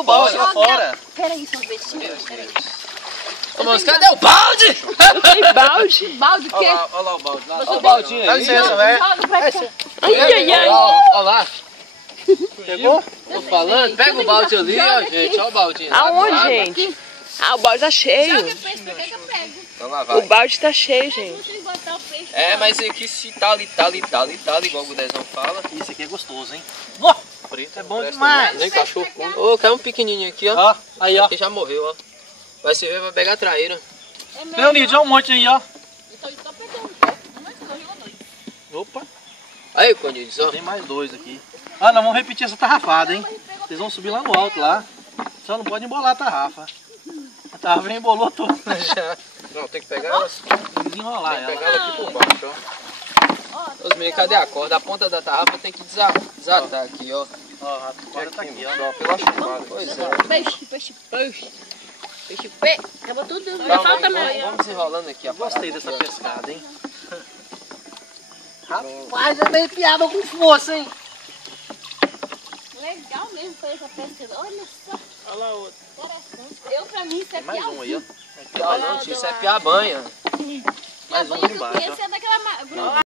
o balde lá fora. Peraí, sorvetinho. Ô, moço, cadê o balde? Tem balde? Balde o quê? Olha lá o balde lá. Olha o baldinho Dá aí. licença, velho. Joga pra cá. Olha lá. Pegou? Tô falando, pega o balde ali, ó, gente. Olha o baldinho. Aonde, gente? Ah, o balde tá cheio. Joga peixe pra cá que eu pego. Então lá O vai. balde tá cheio, gente. Deixa eu botar o peixe. É, mas aqui se tá ali, igual o Budezão fala. Isso aqui é gostoso, hein? Preto É bom presta demais. não, nem cachorro come. Ô, caiu um pequenininho aqui, ó. Ó, aí, ó. Aqui já morreu, ó. Vai servir pra pegar a traíra. É meu. Leonide, olha um monte aí, ó. Eu tô pegando um pouco. Não é que eu jogo dois. Opa, Aí, Conides, ó. tem mais dois aqui. Ah, nós vamos repetir essa tarrafada, hein? Vocês vão subir lá no alto, lá. Só não pode embolar a tarrafa. A tarrafa já embolou toda. Já. Não, tem que pegar ela. Tem que desenrolar Tem que pegar ela. ela aqui por baixo, ó. Os meninos, cadê a corda? A ponta da tarrafa tem que desatar aqui, ó. Ó, a corda tá aqui, ó. Ó, pela chupada. Pois é. Peixe. Peixe, peixe. Acabou tudo. Tá, Falta vamos mais. desenrolando aqui a Gostei parada. dessa pescada, hein? Rapaz, é meio piaba com força, hein? Legal mesmo foi essa pesca. Olha só. Olha lá outro. Interessante. Eu, pra mim, isso é Tem mais um aí, ó. Não, tio, isso é piabanha. Mais um Piabanha aqui que eu embaixo, ó. conheço é daquela...